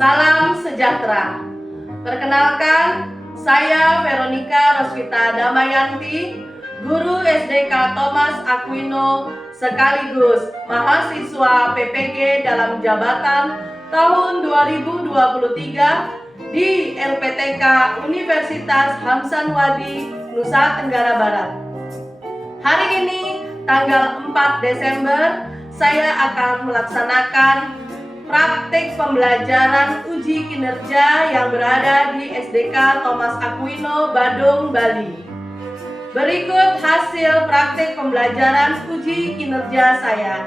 Salam sejahtera. Perkenalkan, saya Veronica Rosvita Damayanti, guru SDK Thomas Aquino sekaligus mahasiswa PPG dalam jabatan tahun 2023 di LPTK Universitas Hamsanwadi, Nusa Tenggara Barat. Hari ini, tanggal 4 Desember, saya akan melaksanakan praktik pembelajaran uji kinerja yang berada di SDK Thomas Aquino, Badung, Bali. Berikut hasil praktik pembelajaran uji kinerja saya.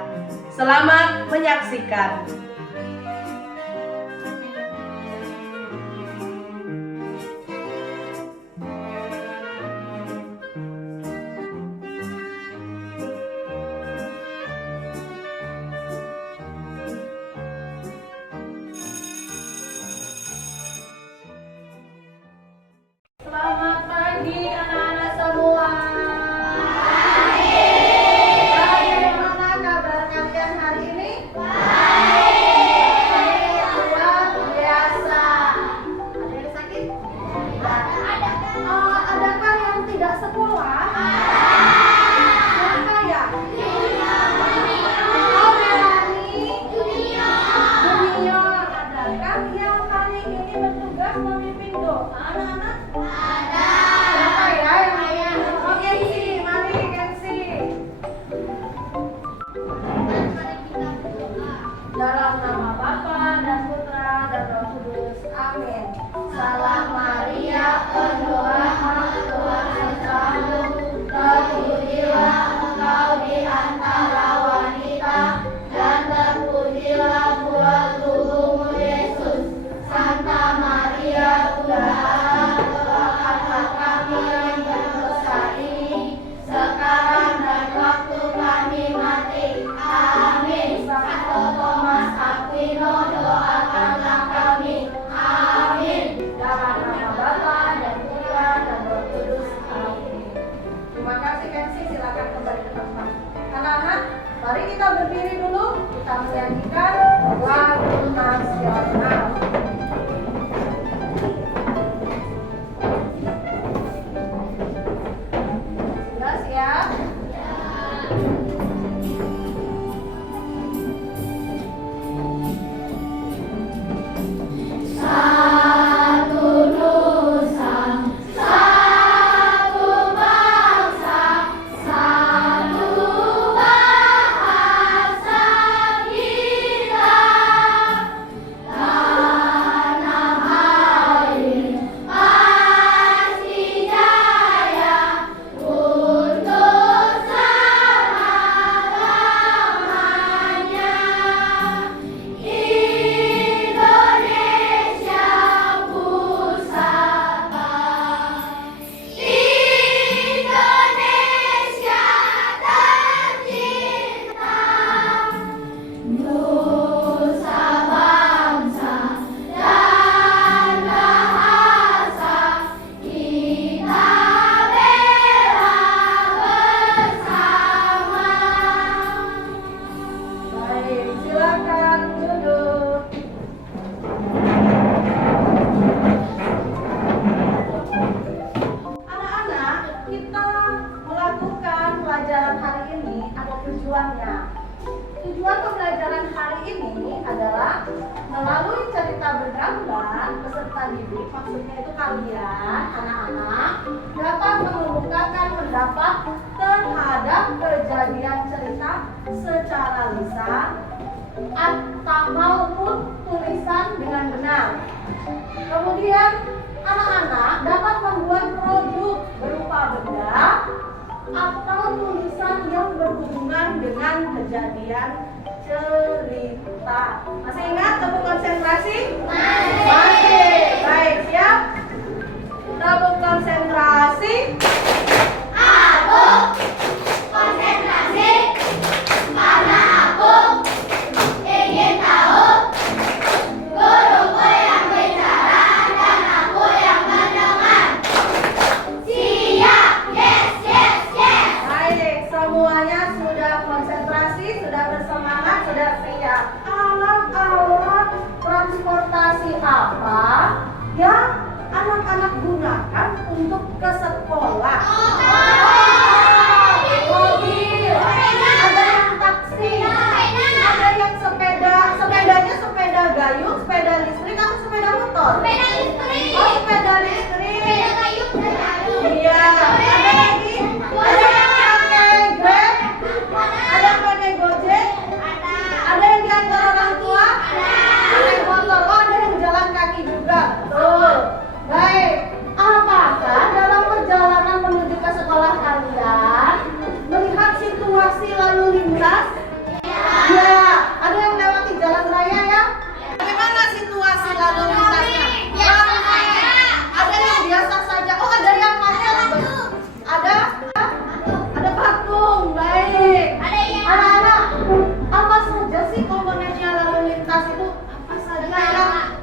Selamat menyaksikan. Selamat pagi anak-anak semua. Bagaimana kabar kalian hari ini? Luar biasa. Ada yang sakit? Adakah yang tidak sekolah? Siapa ya? Melani. Junior. Adakah yang hari ini bertugas memimpin doa anak-anak? Siapa ya yang Kensi, mari Kensi. Dalam nama Bapa dan Putra dan Roh Kudus, amin. Salam Maria, penuh rahmat, Tuhan sertamu, terpujilah engkau di antara wanita, dan terpujilah buah tubuhmu Yesus. Santa Maria, Bunda Allah, doakanlah kami yang berdosa ini, sekarang dan waktu kami mati. Amin. Santo Thomas Aquino, doakanlah kami. Amin. Dalam nama Bapa dan Putra dan Roh Kudus. Amin. Terima kasih Kensi, silakan kembali ke tempat. Anak-anak, mari kita berdiri dulu. Kita menyanyikan lagu nasional. Sudah siap? Satu nusa, satu bangsa, satu bahasa kita. Tanah air pasti jaya untuk selama-lamanya. Indonesia pusaka, Indonesia tercinta, nusa bangsa dan bahasa kita bela bersama. Baik, silakan duduk. Anak-anak, kita melakukan pelajaran hari ini ada tujuannya. Tujuan pembelajaran hari ini adalah melalui cerita bergambar peserta didik, maksudnya itu kalian, anak-anak, dapat mengemukakan pendapat terhadap kejadian cerita secara lisan atau maupun tulisan dengan benar. Kemudian anak-anak dapat membuat produk berupa benda atau tulisan yang berhubungan dengan kejadian cerita. Masih ingat tepuk konsentrasi? Masih. Baik, siap? Tepuk konsentrasi. Aku konsentrasi karena aku ingin tahu guruku yang bicara dan aku yang mendengar. Siap, yes, yes, yes. Baik, semuanya sudah konsentrasi, sudah bersemangat, sudah siap. Alat-alat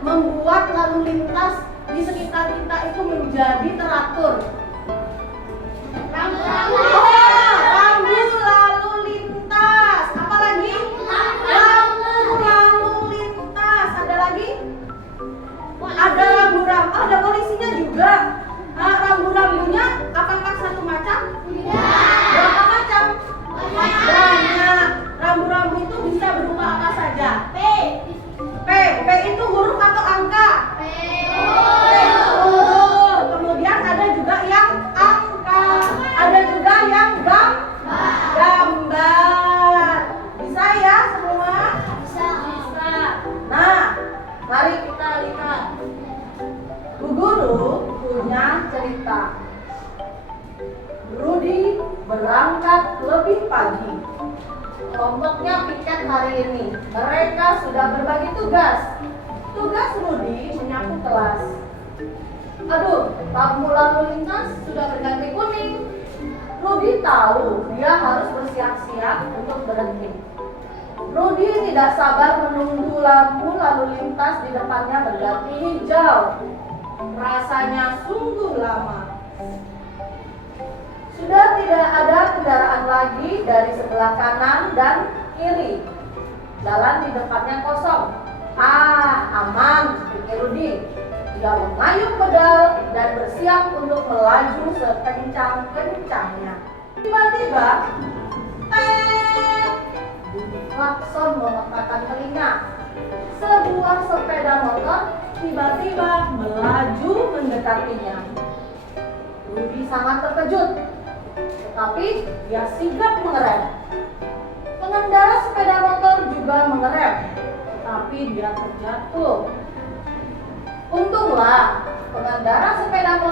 membuat lalu lintas di sekitar kita itu menjadi teratur? Rambu lalu lintas. Apa lagi? Rambu lalu lintas. Ada lagi? Ada rambu-rambu. Ada polisinya juga. Rambu-rambunya apakah satu macam? Berapa macam? Banyak. Rambu-rambu itu bisa berupa apa saja? P itu huruf atau angka? P itu huruf. Kemudian ada juga yang angka. Ada juga yang gambar. Bisa ya semua? Bisa. Nah, mari kita lihat. Bu Guru punya cerita. Rudy berangkat lebih pagi. Kelompoknya piket hari ini. Mereka sudah berbagi tugas. Tugas Rudy menyapu kelas. Aduh, lampu lalu lintas sudah berganti kuning. Rudy tahu dia harus bersiap-siap untuk berhenti. Rudy tidak sabar menunggu lampu lalu lintas di depannya berganti hijau. Rasanya sungguh lama. Sudah tidak ada kendaraan lagi dari sebelah kanan dan kiri. Jalan di depannya kosong. Aman, pikir Rudy. Dia mengayuh pedal dan bersiap untuk melaju sekencang-kencangnya. Tiba-tiba, bunyi klakson memekakkan telinga. Sebuah sepeda motor tiba-tiba melaju mendekatinya. Rudy sangat terkejut, tetapi dia sigap mengerem. Pengendara sepeda motor juga mengerem, tapi dia terjatuh. Untunglah pengendara sepeda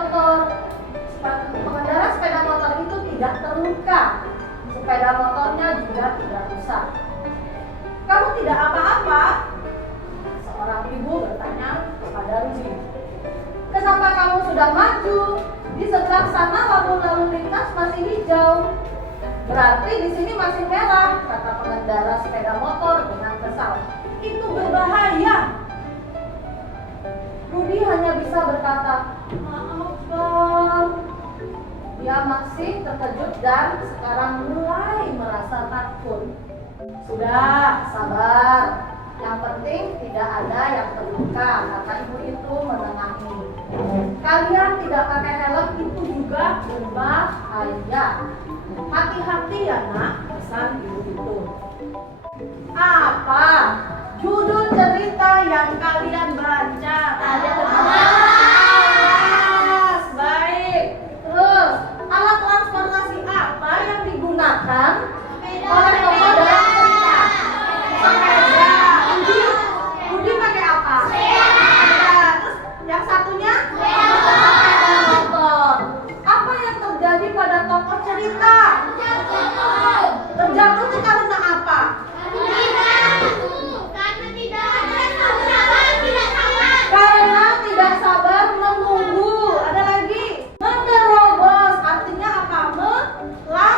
motor itu tidak terluka. Sepeda motornya juga tidak rusak. Kamu tidak apa-apa? Seorang ibu bertanya kepada Rudy. Kenapa kamu sudah maju? Di sebelah sana lampu lalu lintas masih hijau. Berarti di sini masih merah, kata pengendara sepeda motor dengan kesal. Itu berbahaya. Rudy hanya bisa berkata, maaf Bang. Dia masih terkejut dan sekarang mulai merasa takut. Sudah, sabar. Yang penting tidak ada yang terluka, kata ibu itu menengahi. Kalian tidak pakai helm itu juga berbahaya. Hati-hati ya nak, pesan ibu itu. Apa judul cerita yang kalian baca? Ada baik. Terus, alat transportasi apa yang digunakan oleh tokoh dalam cerita? Sepeda. Budi pakai apa? Sepeda. Terus yang satunya? Sepeda motor. Apa yang terjadi pada tokoh cerita? Terjatuh itu karena apa? Karena tidak sabar menunggu. Ada lagi, menerobos. Artinya apa? Melanggar.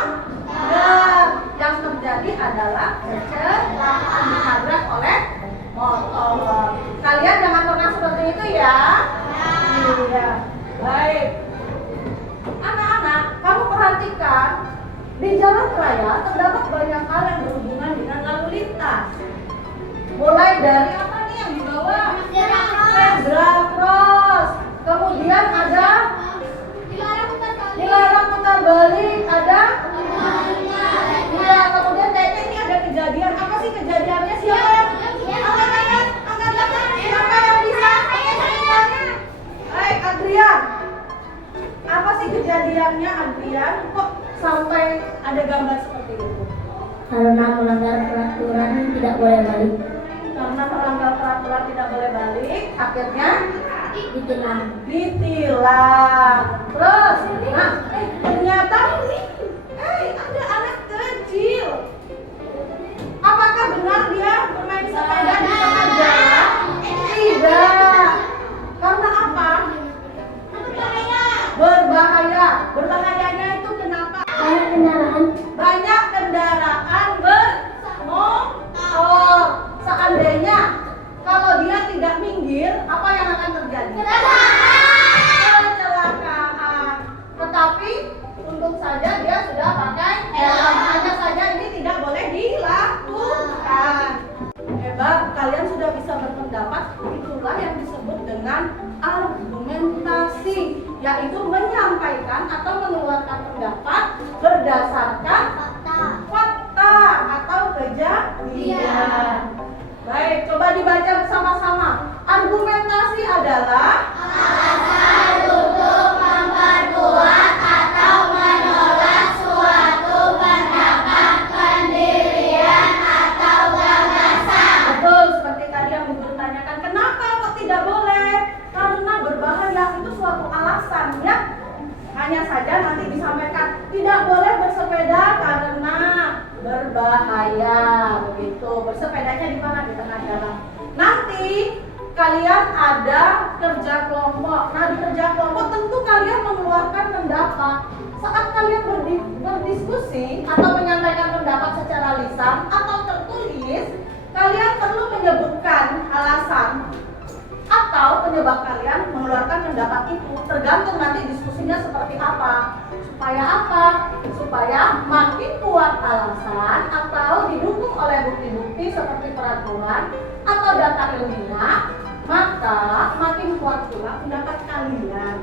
Yang terjadi adalah kecelakaan, ditabrak oleh motor. Kalian jangan pernah seperti itu ya. Iya. Baik. Anak-anak, kamu perhatikan di jalan raya terdapat banyak hal yang berhubungan dengan lalu lintas. Mulai dari apa nih yang dibawa? Zebra cross. Kemudian ada dilarang putar balik. Ada? Iya. Kemudian kayaknya ini ada kejadian. Apa sih kejadiannya? Siapa yang? Angkat tangan. Siapa yang bisa? Baik, Adrian. Apa sih kejadiannya, Adrian? Kok sampai ada gambar seperti itu? Karena melanggar peraturan tidak boleh balik. Karena melanggar peraturan tidak boleh balik, akhirnya Ditilang. ditilang. Terus, ternyata ada anak kecil. Apakah benar dia bermain sepeda di tengah jalan? Tidak. Karena apa? Berbahaya. Berbahayanya itu kenapa? Banyak kendaraan. Banyak kendaraan bermotor. Seandainya kalau dia tidak minggir itulah yang disebut dengan argumentasi, yaitu menyampaikan atau mengeluarkan pendapat berdasarkan fakta atau kejadian. Baik, coba dibaca bersama-sama. Argumentasi adalah alasan untuk memperkuat atau menolak suatu pendapat, pendirian atau gagasan. betul seperti tadi yang Ibu tanyakan, kenapa kok tidak boleh? Karena berbahaya, itu suatu alasan ya. Hanya saja nanti disampaikan tidak boleh bersepeda karena berbahaya, begitu. Bersepedanya di mana? Di tengah jalan. Nanti kalian ada kerja kelompok. Nah, di kerja kelompok tentu kalian mengeluarkan pendapat. Saat kalian berdiskusi atau menyampaikan pendapat secara lisan atau tertulis, kalian perlu menyebutkan alasan atau penyebab kalian mengeluarkan pendapat itu. Tergantung nanti diskusinya seperti apa. Supaya apa? Supaya makin kuat alasan atau didukung oleh bukti-bukti seperti peraturan atau data ilmiah, maka makin kuat pula pendapat kalian.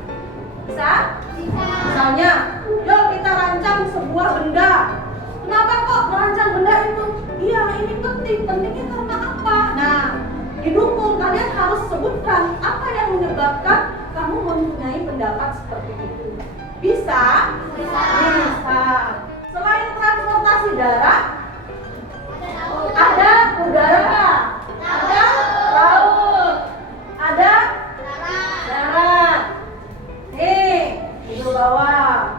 Bisa? Misalnya, yuk kita rancang sebuah benda. Kenapa kok merancang benda itu? Iya, ini penting. Pentingnya karena apa? Nah, didukung, kalian harus sebutkan apa yang menyebabkan kamu mempunyai pendapat seperti itu. Bisa? Bisa. Selain transportasi darat, ada udara, ada laut, ada darat. Nih, Ibu bawa.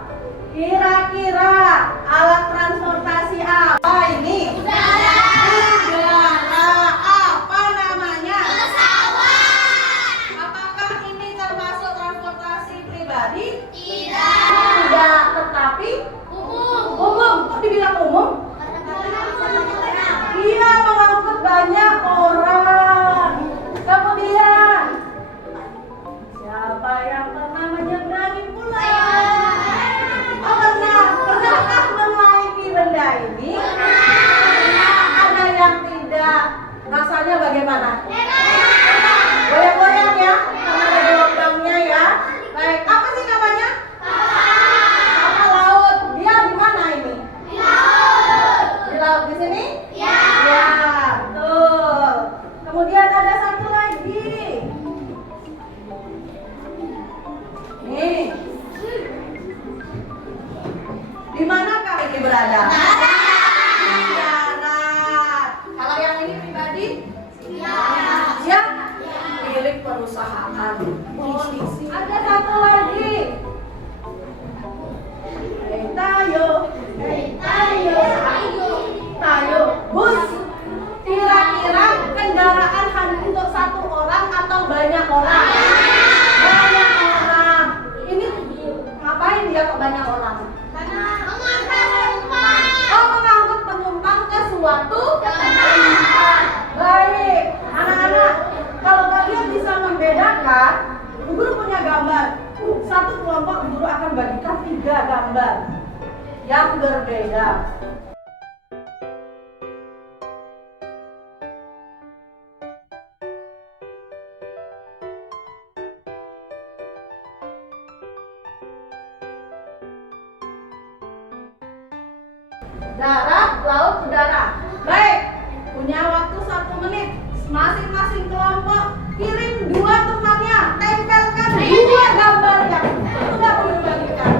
Kira-kira alat transportasi apa ini? Udara. Apa namanya? Pesawat. Apakah ini termasuk transportasi pribadi? Tidak, tetapi umum. Kok dibilang umum? Iya, mengangkut banyak orang. Kemudian, siapa yang pernah menyeberangi pulau? Oh, pernahkah menaiki benda ini? Ada yang tidak. Rasanya bagaimana? Goyang-goyang ya, karena ada gelombangnya ya. Baik, apa sih namanya? Kapal laut. Dia di mana ini? Di laut di sini? Ya, betul. Kemudian ada satu lagi. Nih. Di manakah ini berada? Di darat. Kalau yang ini pribadi? Ya. Milik perusahaan. Ada satu lagi. Tayo. Bus. Kira-kira kendaraan hanya untuk satu orang atau banyak orang? Banyak orang. Ini ngapain dia kok banyak orang? Oh, mengangkut penumpang ke suatu tempat. Baik, anak-anak, kalau kalian bisa membedakan, guru punya gambar. Satu kelompok guru akan bagikan 3 gambar yang berbeda. Darat, laut, udara. Baik, punya waktu 1 menit. Masing-masing kelompok kirim 2 temannya, tempelkan 2 gambarnya. Sudah boleh bagikan.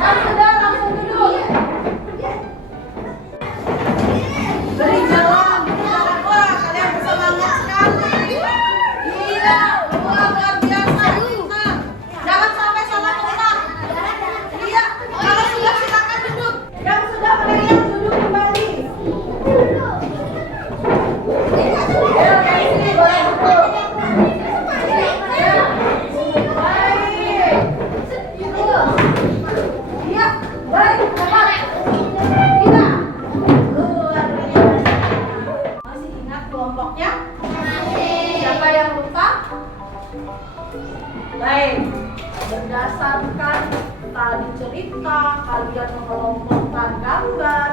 Dan sudah langsung duduk. Beri jalan. Wah, kalian bersemangat sekali. Iya, luar biasa. Jangan sampai salah tempat. Iya, kalau sudah silakan duduk. Yang sudah meriang duduk kembali. Ayo, dari sini boleh duduk. Baik. Iya, baik. Cepat. Kita. Luar biasa. Masih ingat kelompoknya? Siapa yang lupa? Baik. Berdasarkan tadi cerita, kalian mengelompokkan gambar.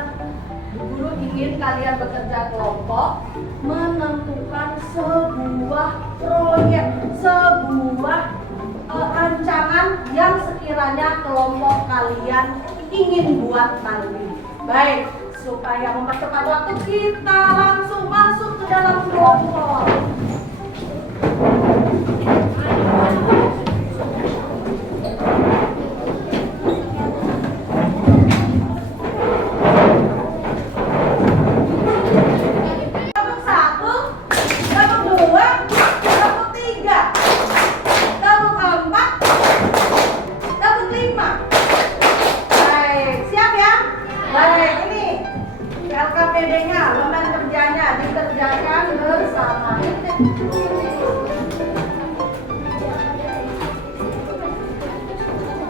Guru ingin kalian bekerja kelompok menentukan sebuah proyek, sebuah rancangan yang sekiranya kelompok kalian ingin buat nanti. Baik, supaya mempercepat waktu kita langsung masuk ke dalam kelompok. Kelompok 1, kelompok 2, kelompok 3, kelompok 4, kelompok 5. Baik, siap ya? Baik, ini LKPD-nya, lembar kerjanya dikerjakan bersama.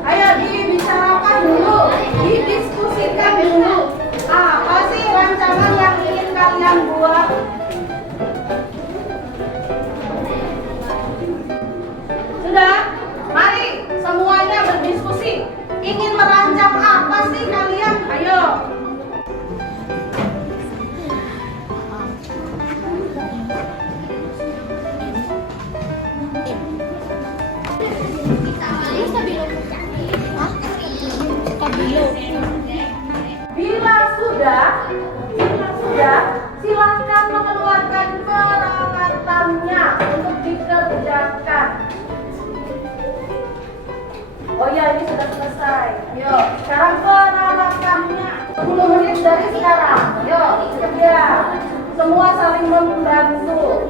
Ayo dibicarakan dulu, didiskusikan dulu. Apa sih rancangan yang ingin kalian buat? Sudah? Mari semuanya berdiskusi. Ingin merancang apa sih kalian? Ayo. Bila sudah, silahkan mengeluarkan peralatannya untuk dikerjakan. Oh ya, ini sudah selesai. Ayo, sekarang peralatannya. 10 menit dari sekarang. Ayo, kerja. Semua saling membantu.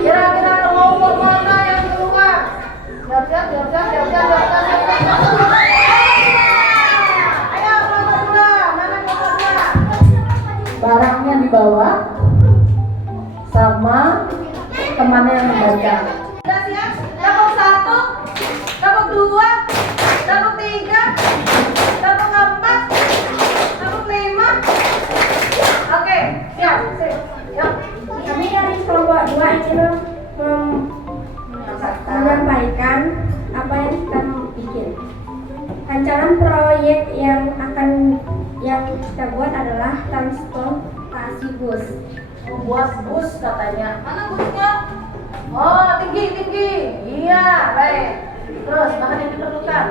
Kira-kira kelompok mana yang keluar? Siap-siap. Ayo kelompok 2, mana kelompok 2? Barangnya dibawa sama temannya yang membaca. Sudah siap? Kelompok 1, kelompok 2, kelompok 3, kelompok 4, kelompok 5. Oke, siap. Yuk. Kami dari kelompok 2 ingin menyampaikan apa yang kita bikin. Rancangan proyek yang kita buat adalah transportasi bus. Membuat bus katanya. Mana busnya? Oh, tinggi. Iya, baik. Terus, bahan yang diperlukan?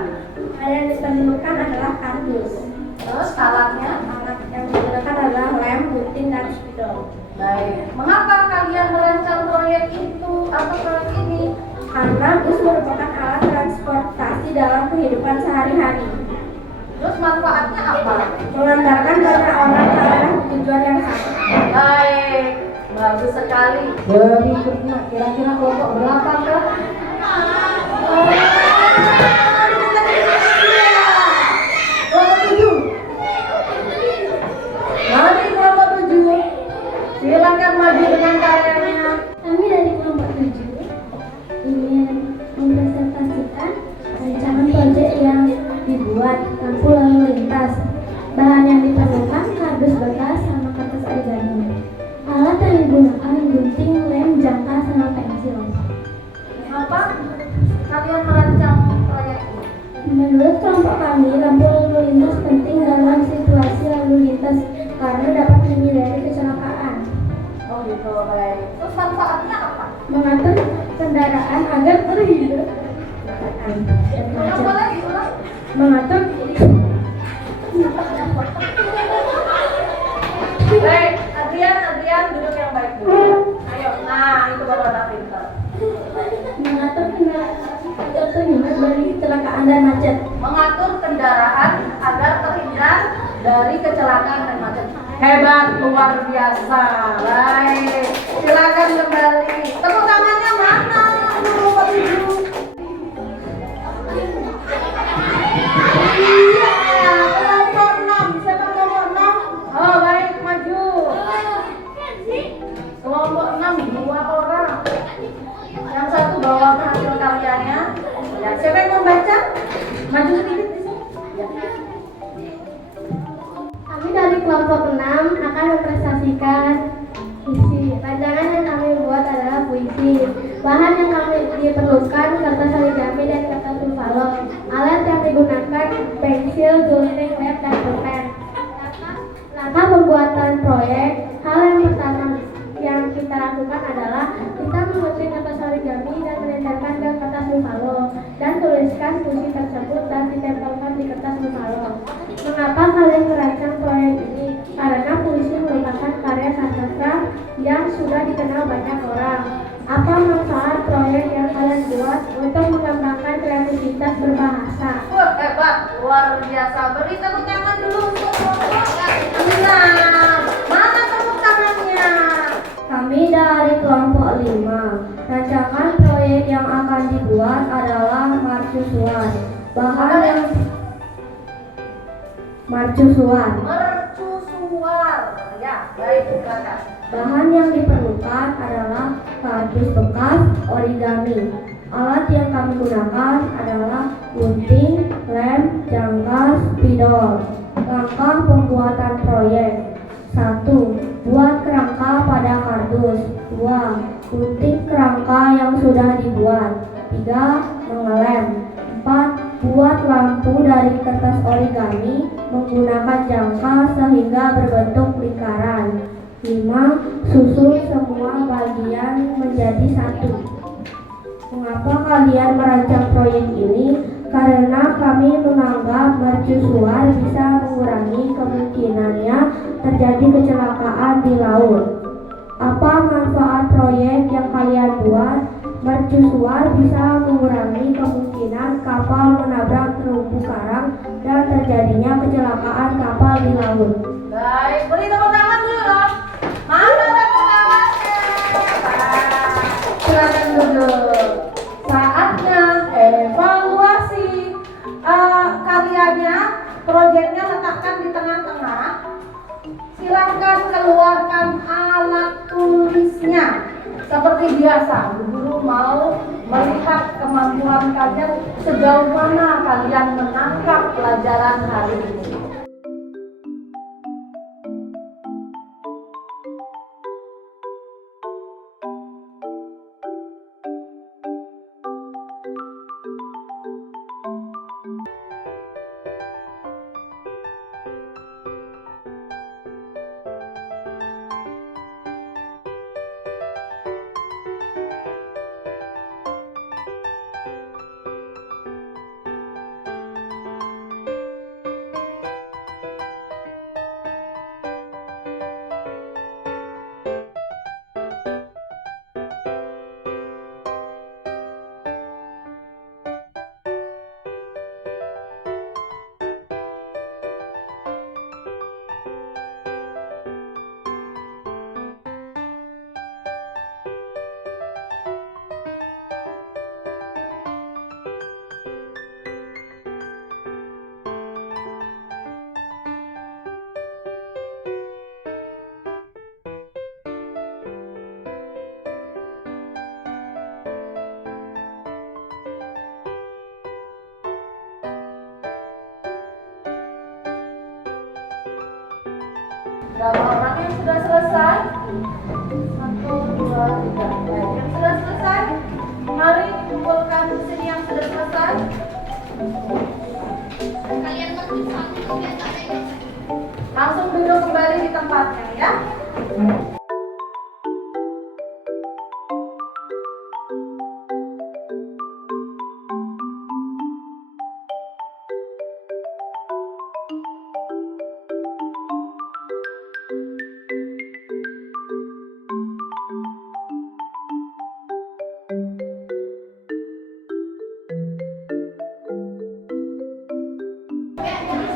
Yang diperlukan adalah kardus. Terus alatnya? Alat yang digunakan adalah lem, gunting, dan spidol. Baik. Mengapa kalian merancang proyek itu atau proyek ini? Karena bus merupakan alat transportasi dalam kehidupan sehari-hari. Terus manfaatnya apa? Mengantarkan banyak orang ke arah tujuan yang sama. Baik, bagus sekali. Berikutnya, kira-kira kelompok berapa kah? Kelompok 7. Nanti kelompok Silakan maju dengan karyanya. Kami dari kelompok 7 ingin mempresentasikan rancangan proyek yang dibuat lampu lalu lintas. Bahan yang diperlukan kardus bekas sama kertas origami. Alat yang digunakan gunting, lem, jangka, sama pensil. Mengapa kalian merancang proyek ini? Menurut kelompok kami, lampu lalu lintas penting dalam situasi lalu lintas karena dapat menghindari kecelakaan. Oh gitu, baik. Terus manfaatnya apa? Mengatur kendaraan agar terhindar dan Apa macet. lagi ulang? Mengatur Baik, Adrian duduk yang baik dulu. Ayo, nah itu baru anak pintar. mengatur kendaraan agar terhindar dari kecelakaan dan macet. Mengatur kendaraan agar terhindar dari kecelakaan dan macet. Hebat, luar biasa. Baik, silakan kembali. Tepuk tangannya mana? Kelompok 7. Iya, kelompok 6. Siapa kelompok 6? Oh, baik, maju. Kelompok 6, 2 orang. Yang satu bawa hasil karyanya. Ya, siapa yang membaca? Maju sedikit di sini. Ya. Kami dari kelompok 6 akan mempresentasikan puisi. Rancangan yang kami buat adalah puisi. Bahan yang kami diperlukan kertas origami dan kertas buffalo. Alat yang digunakan pensil, gunting, lem, dan pulpen. Langkah pembuatan proyek. Hal yang pertama yang kita lakukan adalah kita mengunting kertas origami dan menempelkan ke kertas buffalo dan tuliskan puisi tersebut dan ditempelkan di kertas buffalo. Mengapa kalian merancang proyek ini? Karena puisi merupakan karya sastra yang sudah dikenal banyak orang. Apa manfaat proyek yang kalian buat untuk mengembangkan kreativitas berbahasa? Wah, hebat, luar biasa. Beri tepuk tangan dulu untuk kelompok. Nah, mana tepuk tangannya? Kami dari kelompok 5. Rancangan proyek yang akan dibuat adalah mercusuar. Bahan yang mercusuar. Mercusuar. Ya, baik, silakan. Bahan yang diperlukan adalah kardus bekas origami. Alat yang kami gunakan adalah gunting, lem, jangka, spidol. Langkah pembuatan proyek. 1. Buat kerangka pada kardus. 2. Gunting kerangka yang sudah dibuat. 3. Mengelem. 4. Buat lampu dari kertas origami menggunakan jangka sehingga berbentuk lingkaran. 5. Susun semua bagian menjadi satu. Mengapa kalian merancang proyek ini? Karena kami menganggap mercusuar bisa mengurangi kemungkinannya terjadi kecelakaan di laut. Apa manfaat proyek yang kalian buat? Mercusuar bisa mengurangi kemungkinan kapal menabrak terumbu karang dan terjadinya kecelakaan kapal di laut. Baik, beri tepuk tangan dulu dong. Mana tepuk tangannya? Silakan duduk. Saatnya evaluasi karyanya, proyeknya letakkan di tengah-tengah. Silakan keluarkan alat tulisnya. Seperti biasa, Bu Guru mau melihat kemampuan kalian sejauh mana kalian menangkap pelajaran hari ini. Berapa orang yang sudah selesai? 1, 2, 3. Baik, yang sudah selesai, mari kumpulkan di sini yang sudah selesai. Kalian berdua Langsung duduk kembali di tempatnya ya.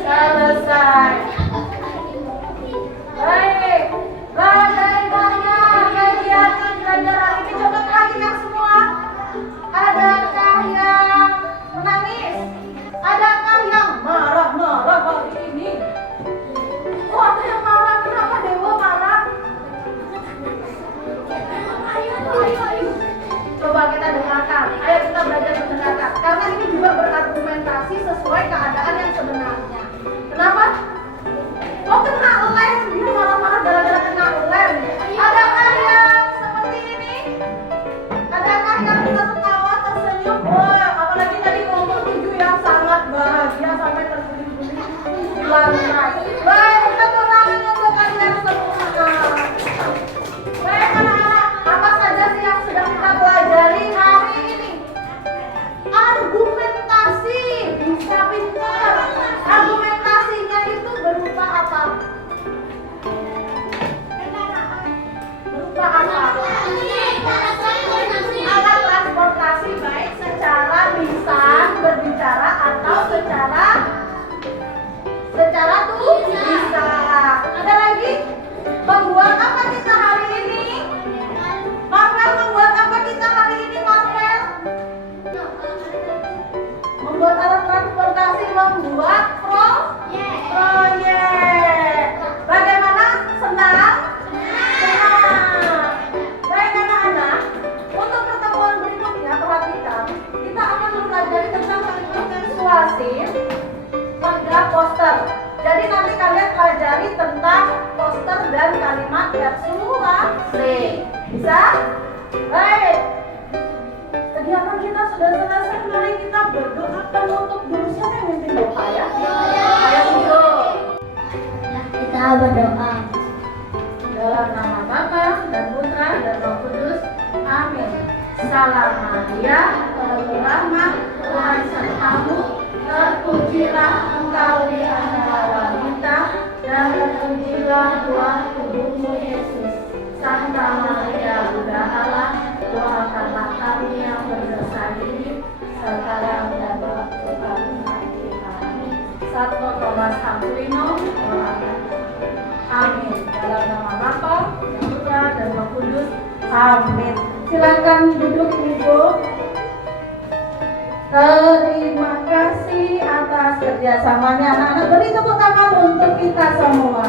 Selesai. Baik, bagaimana kegiatan belajar hari ini? Coba perhatikan semua. Adakah yang menangis? Adakah yang marah-marah hari ini? Oh, ada yang marah. Kenapa Dewa marah? Ayo. Coba kita dengarkan. Ayo kita belajar mendengarkan. Karena ini juga berargumentasi sesuai keadaan yang sebenarnya. Kenapa? Oh, kena lem. Dia marah-marah gara-gara kena lem. Adakah yang seperti ini? Adakah yang tertawa, tersenyum? Wah, apalagi tadi kelompok 7 yang sangat bahagia sampai terguling-guling di lantai. Baik, tepuk tangan untuk kalian semua. Baik, anak-anak, apa saja sih yang sudah kita pelajari hari ini? Argumentasi, bisa pintar. Argumentasinya itu berupa apa? Berupa apa? Alat transportasi, baik secara lisan berbicara atau secara tulisan. Ada lagi? Membuat apa kita hari ini? Marvel, membuat apa kita hari ini, Marvel? Membuat alat transportasi, membuat proyek. Bagaimana? Senang? Senang. Baik anak-anak, untuk pertemuan berikutnya perhatikan, kita akan mempelajari tentang kalimat persuasif pada poster. Jadi nanti kalian pelajari tentang poster dan kalimat persuasif. Bisa? Baik. Kegiatan kita sudah selesai, mari kita berdoa penutup dulu. Siapa yang mimpin doa ya? Ayo dulu. kita berdoa. Dalam nama Bapa dan Putra dan Roh Kudus. Amin. Salam Maria, penuh rahmat, Tuhan sertamu. Terpujilah engkau di antara wanita dan terpujilah buah tubuhmu Yesus. Santa Maria, Bunda Allah, doakanlah kami yang berdosa ini sekarang dan waktu kami mati. Amin. Santo Thomas Aquino, doakan. Amin. Dalam nama Bapa, dan Putra dan Roh Kudus. Amin. Silakan duduk Ibu. Terima kasih atas kerjasamanya anak-anak. Beri tepuk tangan untuk kita semua.